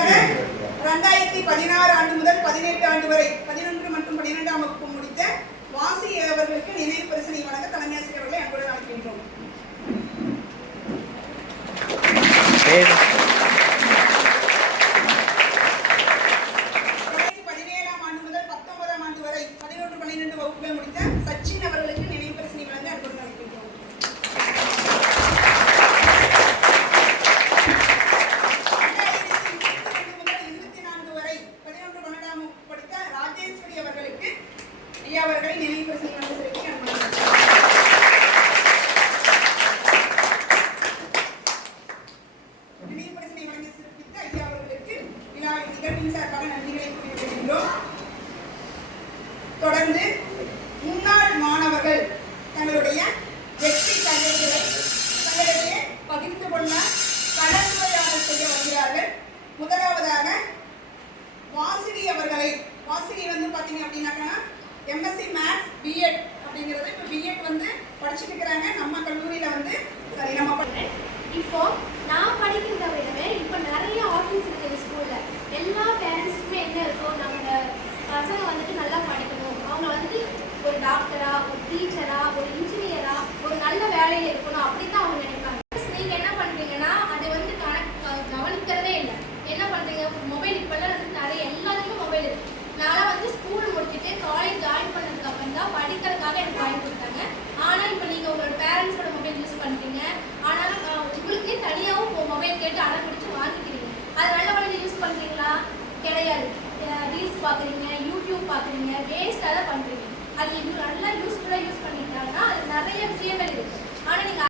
2016 ஆண்டு முதல் 18 ஆண்டு வரை 11 மற்றும் 12ஆம் வகுப்பு முடித்த வாசி அவர்களுக்கு நினைவு பரிசினை வழங்க தலைமை ஆசிரியர் அவர்களை அன்புடன் அழைக்கின்றோம். வகுப்புகள் முடித்த சச்சின் அவர்களுக்கு நினைவு பரிசினை வழங்க அன்புடன் அழைக்கின்றோம். 2022 முதல் 24 வரை 11 12ஆம் வகுப்பு படித்த ராஜேஸ்வரி அவர்களுக்கு ஐயா அவர்களை நினைவு பரிசினை வழங்க சிறப்பிக்க அன்புடன் அழைக்கின்றோம். நினைவு பரிசினை வழங்க சிறப்பித்த ஐயா அவர்களுக்கு நிகழ்வின் சார்பாக நன்றிகளை கூறியிருக்கின்றோம். தொடர்ந்து முன்னாள் மாணவர்கள் தங்களுடைய வெற்றி கதைகளை தங்களிடையே பகிர்ந்து கொள்ள கலந்துரையாடல் செய்ய வருகிறார்கள். முதலாவதாக வாசினி அவர்களை, வாசினி பார்த்தீங்க அப்படின்னாக்கா எம்எஸ்சி மேத்ஸ் பிஎட் அப்படிங்கிறது இப்போ பிஎட் படிச்சுட்டு இருக்கிறாங்க. நம்ம கல்லூரியில் சரி நம்ம இப்போ நான் படிக்கின்ற விடவே இப்போ நிறைய ஆஃபீஸ் இருக்குது ஸ்கூல்ல. எல்லா பேரண்ட்ஸுக்குமே என்ன இருக்கும், நம்ம பசங்க நல்லா படிக்கணும், அவங்க ஒரு டாக்டரா, ஒரு டீச்சரா, ஒரு இன்ஜினியரா, ஒரு நல்ல வேலையில இருக்கணும் அப்படின்னு தான் அவங்க நினைப்பாங்க. நீங்க என்ன பண்றீங்கன்னா அதை கவனிக்கிறதே இல்லை. என்ன பண்றீங்க, மொபைல் இப்பெல்லாம் நிறைய எல்லாத்துக்கும் மொபைல் இருக்கு. நான் ஸ்கூல் முடிச்சுட்டு காலேஜ் ஜாயின் பண்ணதுக்கு அப்புறம் தான் படிக்கிறதுக்காக எனக்கு வாங்கி கொடுத்தாங்க. ஆனா இப்போ நீங்க உங்களோட பேரண்ட்ஸோட மொபைல் யூஸ் பண்றீங்க. ஆனாலும் உங்களுக்கே தனியாகவும் மொபைல் கேட்டு அடம் பிடிச்சு வாங்கிக்கிறீங்க. அது நல்ல வழியில் யூஸ் பண்றீங்களா? கிடையாது. ரீல்ஸ் பார்க்குறீங்க, யூடியூப் பார்க்குறீங்க, வேஸ்ட்டாக தான் பண்ணுறீங்க. அது நல்லா யூஸ்ஃபுல்லாக யூஸ் பண்ணிட்டாங்கன்னா அது நிறைய விஷயங்கள் இருக்குது. ஆனால் நீங்கள்